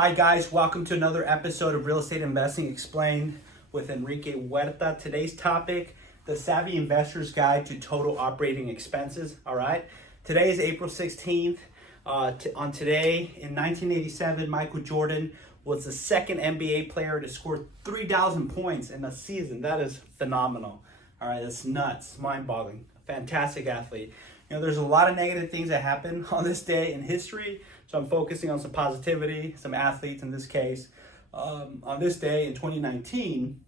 Hi guys, welcome to another episode of Real Estate Investing Explained with Enrique Huerta. Today's topic, the Savvy Investor's Guide to Total Operating Expenses. All right, today is April 16th. On today, in 1987, Michael Jordan was the second NBA player to score 3,000 points in a season. That is phenomenal. All right, that's nuts, mind-boggling. Fantastic athlete. You know, there's a lot of negative things that happen on this day in history, so I'm focusing on some positivity, some athletes in this case. On this day in 2019,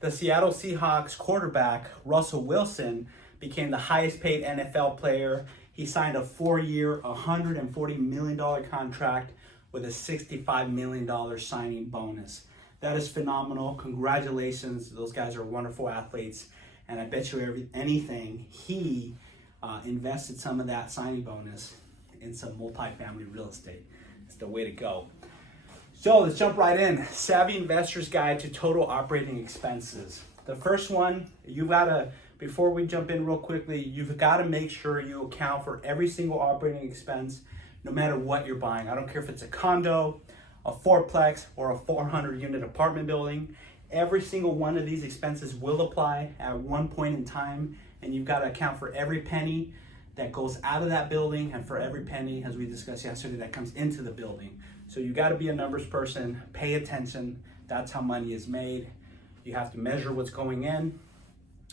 the Seattle Seahawks quarterback, Russell Wilson, became the highest paid NFL player. He signed a 4-year, $140 million contract with a $65 million signing bonus. That is phenomenal. Congratulations. Those guys are wonderful athletes. And I bet you anything, he invested some of that signing bonus in some multifamily real estate. It's the way to go. So let's jump right in. Savvy Investor's Guide to Total Operating Expenses. The first one, before we jump in real quickly, you've got to make sure you account for every single operating expense, no matter what you're buying. I don't care if it's a condo, a fourplex, or a 400-unit apartment building. Every single one of these expenses will apply at one point in time, and you've got to account for every penny that goes out of that building and for every penny, as we discussed yesterday, that comes into the building. So you got to be a numbers person, pay attention. That's how money is made. You have to measure what's going in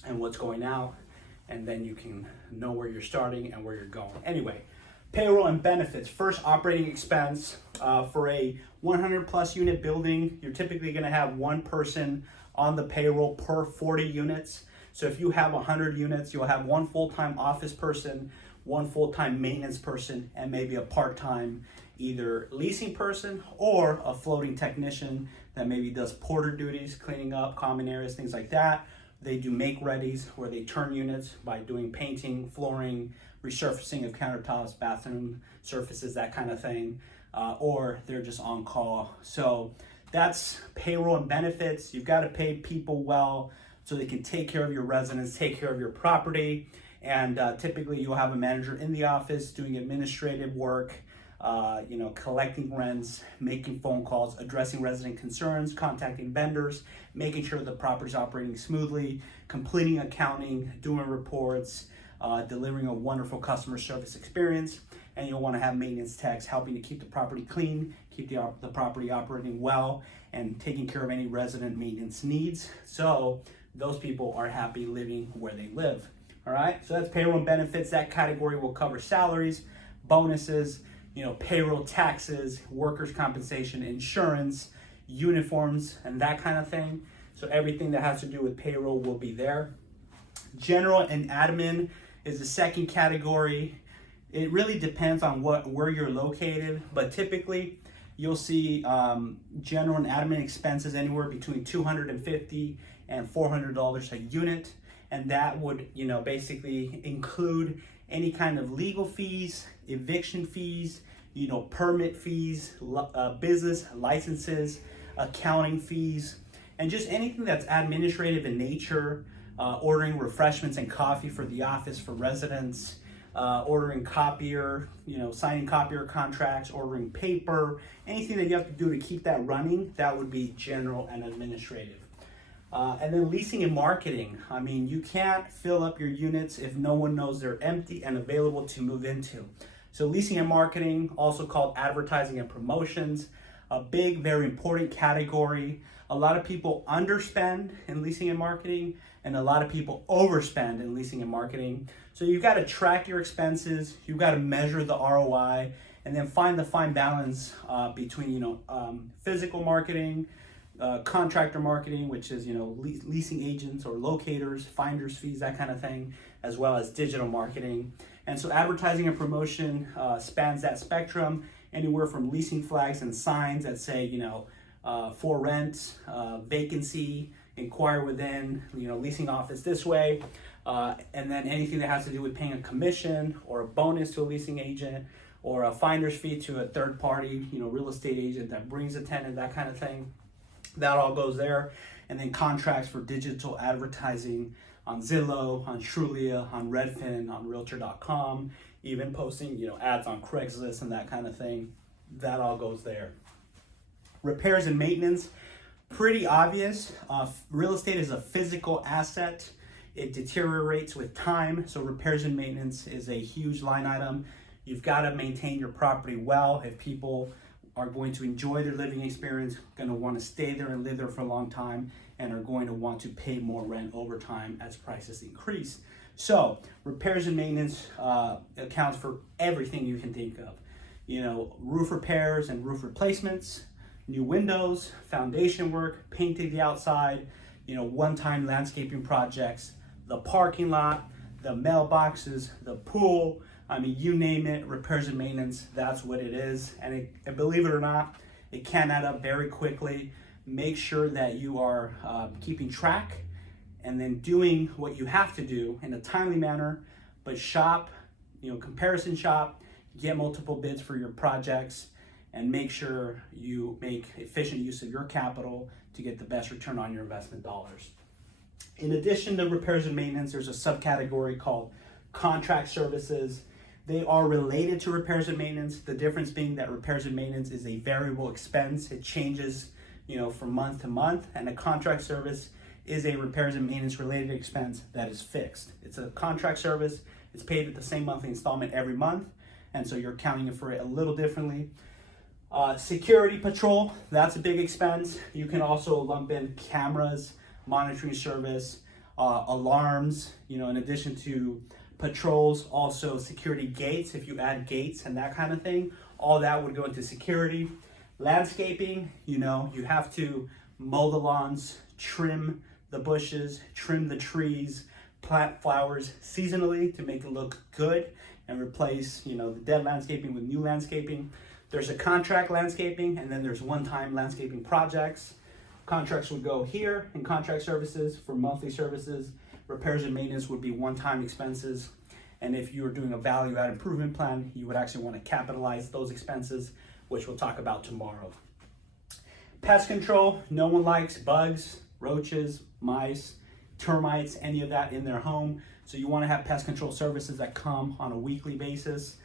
and what's going out, and then you can know where you're starting and where you're going. Anyway, payroll and benefits. First operating expense, for a 100 plus unit building, you're typically going to have one person on the payroll per 40 units. So if you have 100 units, you'll have one full-time office person, one full-time maintenance person, and maybe a part-time either leasing person or a floating technician that maybe does porter duties, cleaning up common areas, things like that. They do make-readies where they turn units by doing painting, flooring, resurfacing of countertops, bathroom surfaces, that kind of thing, or they're just on call. So that's payroll and benefits. You've got to pay people well so they can take care of your residents, take care of your property, and typically you'll have a manager in the office doing administrative work, collecting rents, making phone calls, addressing resident concerns, contacting vendors, making sure the property's operating smoothly, completing accounting, doing reports, delivering a wonderful customer service experience. And you'll want to have maintenance techs helping to keep the property clean, keep the property operating well, and taking care of any resident maintenance needs. So those people are happy living where they live. All right, so that's payroll and benefits. That category will cover salaries, bonuses, payroll, taxes, workers' compensation, insurance, uniforms, and that kind of thing. So everything that has to do with payroll will be there. General and admin is the second category. It really depends on where you're located, but typically you'll see general and admin expenses anywhere between $250 and $400 a unit, and that would basically include any kind of legal fees, eviction fees, permit fees, business licenses, accounting fees, and just anything that's administrative in nature, ordering refreshments and coffee for the office for residents, ordering copier, signing copier contracts, ordering paper, anything that you have to do to keep that running, that would be general and administrative. And then leasing and marketing. I mean, you can't fill up your units if no one knows they're empty and available to move into. So leasing and marketing, also called advertising and promotions, a big, very important category. A lot of people underspend in leasing and marketing, and a lot of people overspend in leasing and marketing. So you've got to track your expenses, you've got to measure the ROI, and then find the fine balance between physical marketing, contractor marketing, which is leasing agents or locators, finders fees, that kind of thing, as well as digital marketing. And so advertising and promotion spans that spectrum, anywhere from leasing flags and signs that say for rent, vacancy, inquire within, leasing office this way, and then anything that has to do with paying a commission or a bonus to a leasing agent or a finder's fee to a third party, real estate agent that brings a tenant, that kind of thing. That all goes there. And then contracts for digital advertising on Zillow, on Trulia, on Redfin, on Realtor.com, even posting, ads on Craigslist and that kind of thing. that all goes there. Repairs and maintenance, pretty obvious. Real estate is a physical asset. It deteriorates with time, so repairs and maintenance is a huge line item. You've got to maintain your property well. If people are going to enjoy their living experience, going to want to stay there and live there for a long time, and are going to want to pay more rent over time as prices increase. So repairs and maintenance accounts for everything you can think of. You know, roof repairs and roof replacements, new windows, foundation work, painting the outside, you know, one-time landscaping projects, the parking lot, the mailboxes, the pool. I mean, you name it, repairs and maintenance, that's what it is. And believe it or not, it can add up very quickly. Make sure that you are keeping track and then doing what you have to do in a timely manner, but shop, you know, comparison shop, get multiple bids for your projects, and make sure you make efficient use of your capital to get the best return on your investment dollars. In addition to repairs and maintenance, there's a subcategory called contract services. They are related to repairs and maintenance. The difference being that repairs and maintenance is a variable expense. It changes, you know, from month to month, and a contract service is a repairs and maintenance related expense that is fixed. It's a contract service. It's paid at the same monthly installment every month, and so you're accounting for it a little differently. Security patrol, that's a big expense. You can also lump in cameras, monitoring service, alarms, you know, in addition to patrols, also security gates, if you add gates and that kind of thing, all that would go into security. Landscaping, you know, you have to mow the lawns, trim the bushes, trim the trees, plant flowers seasonally to make it look good, and replace, you know, the dead landscaping with new landscaping. There's a contract landscaping, and then there's one-time landscaping projects. Contracts would go here in contract services for monthly services. Repairs and maintenance would be one-time expenses. And if you were doing a value-add improvement plan, you would actually want to capitalize those expenses, which we'll talk about tomorrow. Pest control, no one likes bugs, roaches, mice, termites, any of that in their home. So you want to have pest control services that come on a weekly basis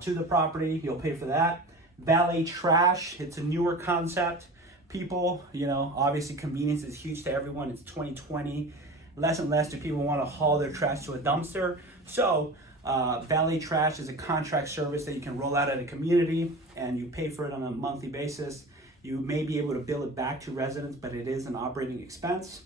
to the property. You'll pay for that. Valet trash, it's a newer concept. People, you know, obviously convenience is huge to everyone. It's 2020. Less and less do people want to haul their trash to a dumpster. So valet trash is a contract service that you can roll out at a community, and you pay for it on a monthly basis. You may be able to bill it back to residents, but it is an operating expense.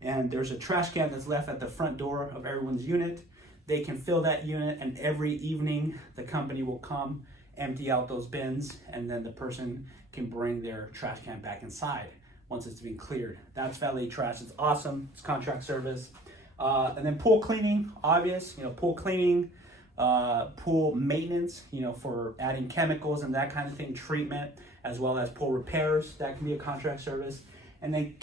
And there's a trash can that's left at the front door of everyone's unit. They can fill that unit, and every evening the company will come, empty out those bins, and then the person can bring their trash can back inside once it's been cleared. That's valet trash. It's awesome. It's contract service. And then pool cleaning, obvious, you know, pool cleaning, pool maintenance, you know, for adding chemicals and that kind of thing, treatment, as well as pool repairs. That can be a contract service. And then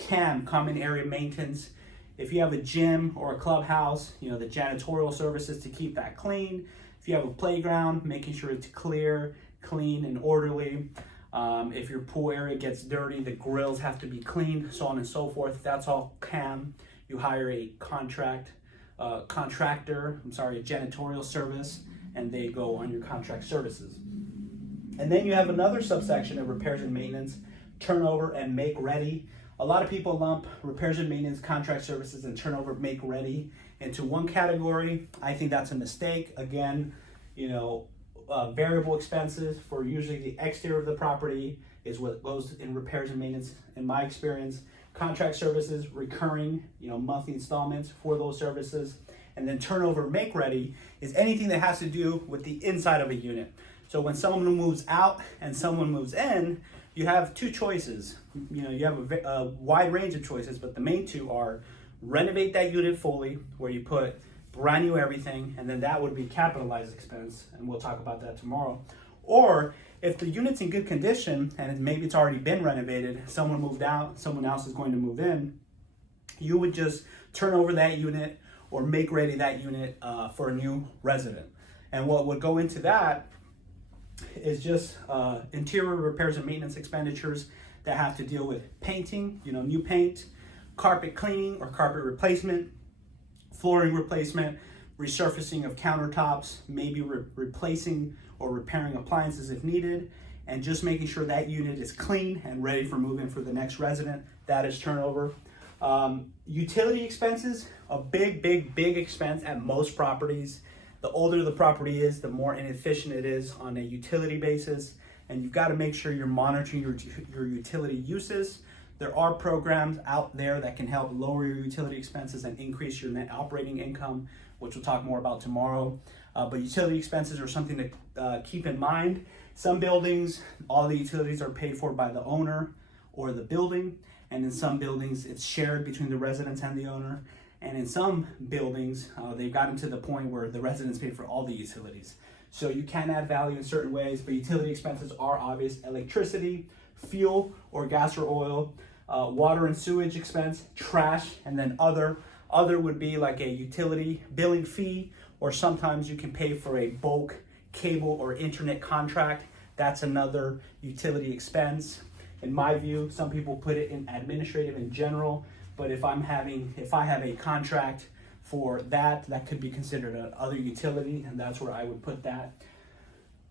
common area maintenance. If you have a gym or a clubhouse, you know, the janitorial services to keep that clean. If you have a playground, making sure it's clear, clean, and orderly. If your pool area gets dirty, the grills have to be cleaned, so on and so forth. That's all CAM. You hire a contractor, a janitorial service, and they go on your contract services. And then you have another subsection of repairs and maintenance, turnover and make ready. A lot of people lump repairs and maintenance, contract services, and turnover make ready into one category. I think that's a mistake. Again, you know, variable expenses for usually the exterior of the property is what goes in repairs and maintenance in my experience. Contract services, recurring, you know, monthly installments for those services. And then turnover make ready is anything that has to do with the inside of a unit. So when someone moves out and someone moves in, you have two choices. You know, you have a wide range of choices, but the main two are renovate that unit fully, where you put brand new everything, and then that would be capitalized expense, and we'll talk about that tomorrow. Or if the unit's in good condition and maybe it's already been renovated, someone moved out, someone else is going to move in, you would just turn over that unit or make ready that unit for a new resident. And what would go into that is just interior repairs and maintenance expenditures that have to deal with painting, you know, new paint, carpet cleaning or carpet replacement, flooring replacement, resurfacing of countertops, maybe replacing or repairing appliances if needed, and just making sure that unit is clean and ready for move-in for the next resident. That is turnover. Utility expenses, a big expense at most properties. The older the property is, the more inefficient it is on a utility basis, and you've got to make sure you're monitoring your utility uses. There are programs out there that can help lower your utility expenses and increase your net operating income, which we'll talk more about tomorrow. But utility expenses are something to keep in mind. Some buildings, all the utilities are paid for by the owner or the building, and in some buildings it's shared between the residents and the owner. And in some buildings, they've gotten to the point where the residents pay for all the utilities. So you can add value in certain ways, but utility expenses are obvious: electricity, fuel or gas or oil, water and sewage expense, trash, and then other. Other would be like a utility billing fee, or sometimes you can pay for a bulk cable or internet contract. That's another utility expense. In my view, some people put it in administrative in general, but if I have a contract for that could be considered another utility, and that's where I would put that.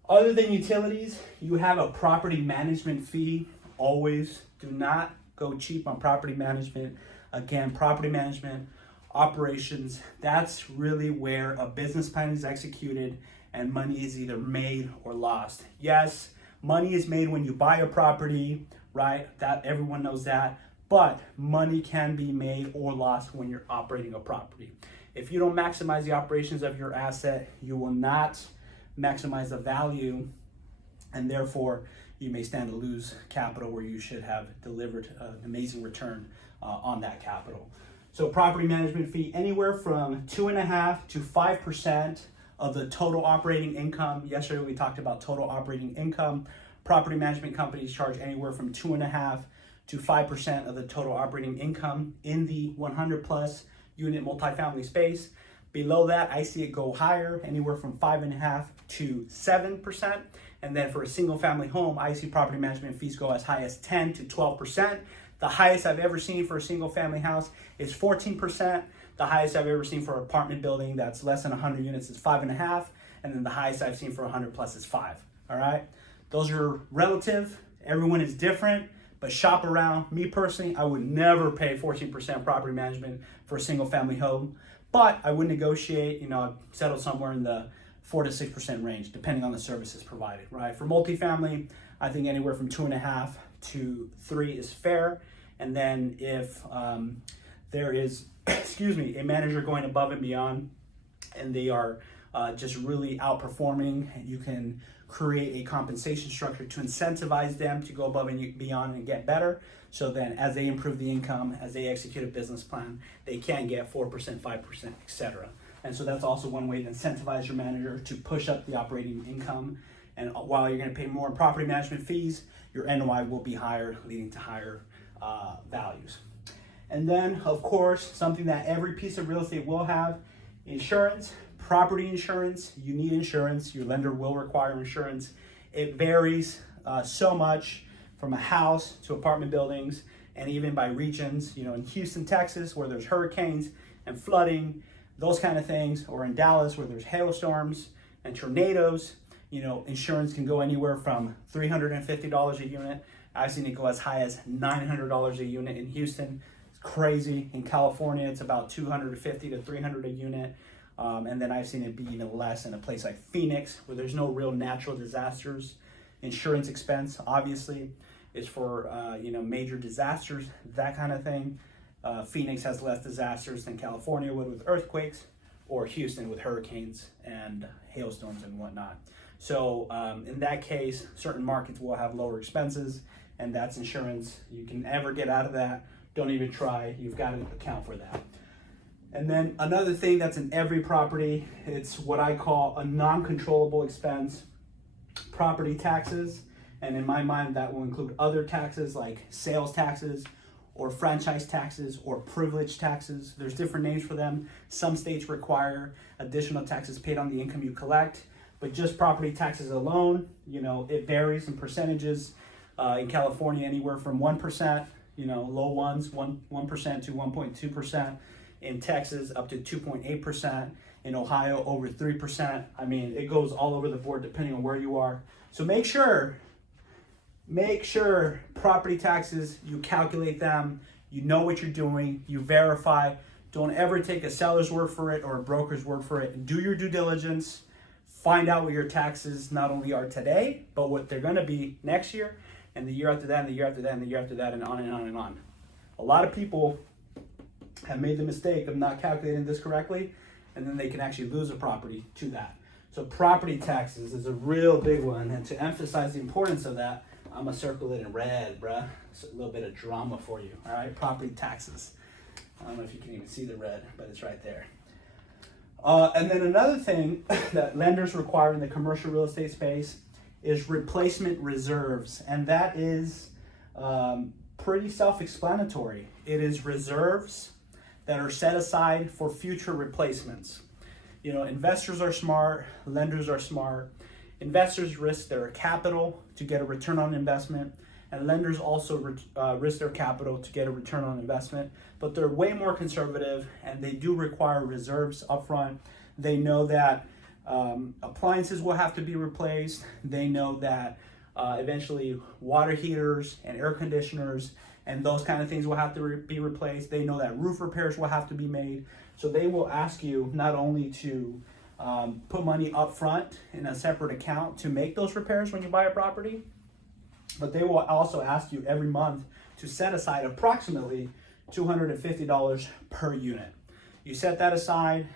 Other than utilities, you have a property management fee. Always do not go cheap on property management. Again, property management, operations, that's really where a business plan is executed and money is either made or lost. Yes, money is made when you buy a property, right? That everyone knows that. But money can be made or lost when you're operating a property. If you don't maximize the operations of your asset, you will not maximize the value, and therefore you may stand to lose capital where you should have delivered an amazing return on that capital. So property management fee, anywhere from 2.5% to 5% of the total operating income. Yesterday we talked about total operating income. Property management companies charge anywhere from 2.5% to 5% of the total operating income in the 100 plus unit multifamily space. Below that, I see it go higher, anywhere from 5.5% to 7%. And then for a single family home, I see property management fees go as high as 10 to 12%. The highest I've ever seen for a single family house is 14%. The highest I've ever seen for an apartment building that's less than 100 units is 5.5%. And then the highest I've seen for 100 plus is 5%. All right. Those are relative. Everyone is different, but shop around. Me personally, I would never pay 14% property management for a single family home, but I would negotiate, I'd settle somewhere in the 4 to 6% range, depending on the services provided, right? For multifamily, I think anywhere from 2.5% to 3% is fair. And then if there is, a manager going above and beyond, and they are just really outperforming, you can create a compensation structure to incentivize them to go above and beyond and get better. So then as they improve the income, as they execute a business plan, they can get 4%, 5%, etc. And so that's also one way to incentivize your manager to push up the operating income. And while you're going to pay more in property management fees, your NOI will be higher, leading to higher values. And then, of course, something that every piece of real estate will have: insurance. Property insurance. You need insurance. Your lender will require insurance. It varies so much from a house to apartment buildings, and even by regions. In Houston, Texas, where there's hurricanes and flooding, those kind of things, or in Dallas, where there's hailstorms and tornadoes, insurance can go anywhere from $350 a unit. I've seen it go as high as $900 a unit in Houston. It's crazy. In California, it's about $250 to $300 a unit. And then I've seen it be even less in a place like Phoenix, where there's no real natural disasters. Insurance expense, obviously, is for major disasters, that kind of thing. Phoenix has less disasters than California would with earthquakes, or Houston with hurricanes and hailstorms and whatnot. So in that case, certain markets will have lower expenses, and that's insurance. You can never get out of that. Don't even try. You've got to account for that. And then another thing that's in every property, it's what I call a non-controllable expense: property taxes. And in my mind, that will include other taxes like sales taxes or franchise taxes or privilege taxes. There's different names for them. Some states require additional taxes paid on the income you collect, but just property taxes alone, it varies in percentages. In California, anywhere from 1%, low ones, 1% to 1.2%. In Texas, up to 2.8%. In Ohio, over 3%. I mean, it goes all over the board depending on where you are. So make sure Make sure property taxes, you calculate them, you know what you're doing, you verify. Don't ever take a seller's word for it or a broker's word for it. Do your due diligence. Find out what your taxes not only are today, but what they're gonna be next year, and the year after that, and the year after that, and the year after that, and on and on and on. A lot of people have made the mistake of not calculating this correctly, and then they can actually lose a property to that. So property taxes is a real big one, and to emphasize the importance of that, I'm gonna circle it in red, bruh. It's a little bit of drama for you, all right? Property taxes. I don't know if you can even see the red, but it's right there. And then another thing that lenders require in the commercial real estate space is replacement reserves, and that is pretty self-explanatory. It is reserves that are set aside for future replacements. You know, investors are smart, lenders are smart. Investors risk their capital to get a return on investment, and lenders also risk their capital to get a return on investment, but they're way more conservative, and they do require reserves upfront. They know that appliances will have to be replaced. They know that eventually water heaters and air conditioners and those kind of things will have to be replaced. They know that roof repairs will have to be made. So they will ask you not only to put money up front in a separate account to make those repairs when you buy a property, but they will also ask you every month to set aside approximately $250 per unit. You set that aside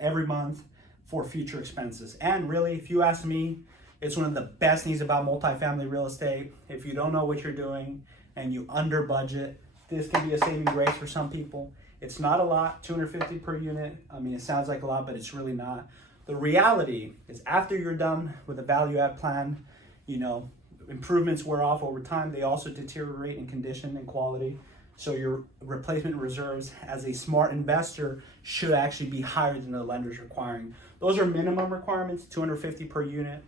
every month for future expenses. And really, if you ask me, it's one of the best things about multifamily real estate. If you don't know what you're doing and you under budget, this can be a saving grace for some people. It's not a lot, $250 per unit. I mean, it sounds like a lot, but it's really not. The reality is after you're done with a value add plan, you know, improvements wear off over time. They also deteriorate in condition and quality. So your replacement reserves as a smart investor should actually be higher than the lender's requiring. Those are minimum requirements, $250 per unit.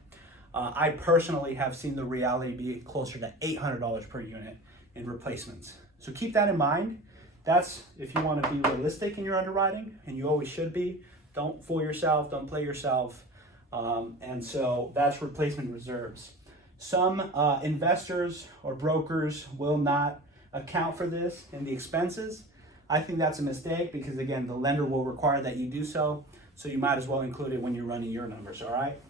I personally have seen the reality be closer to $800 per unit in replacements. So keep that in mind. That's if you want to be realistic in your underwriting, and you always should be. Don't fool yourself, don't play yourself. And so that's replacement reserves. Some investors or brokers will not account for this in the expenses. I think that's a mistake because, again, the lender will require that you do so. So you might as well include it when you're running your numbers, all right?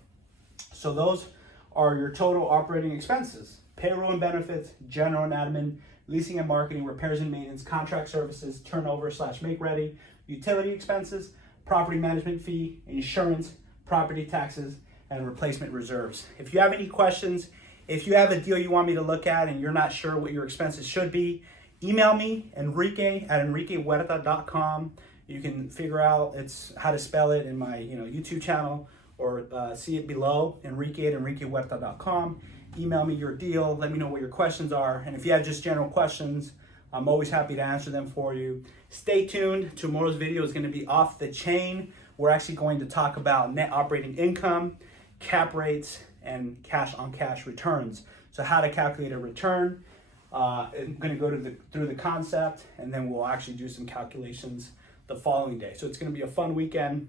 So those are your total operating expenses: payroll and benefits, general and admin, leasing and marketing, repairs and maintenance, contract services, turnover/make ready, utility expenses, property management fee, insurance, property taxes, and replacement reserves. If you have any questions, if you have a deal you want me to look at and you're not sure what your expenses should be, email me, enrique@enriquehuerta.com. You can figure out how to spell it in my YouTube channel, or see it below, enrique@enriquehuerta.com. Email me your deal, let me know what your questions are, and if you have just general questions, I'm always happy to answer them for you. Stay tuned. Tomorrow's video is going to be off the chain. We're actually going to talk about net operating income, cap rates, and cash on cash returns. So how to calculate a return. I'm going to go through the concept, and then we'll actually do some calculations the following day. So it's going to be a fun weekend.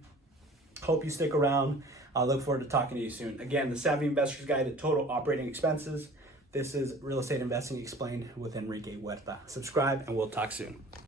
Hope you stick around. I look forward to talking to you soon. Again, the Savvy Investor's Guide to Total Operating Expenses. This is Real Estate Investing Explained with Enrique Huerta. Subscribe, and we'll talk soon.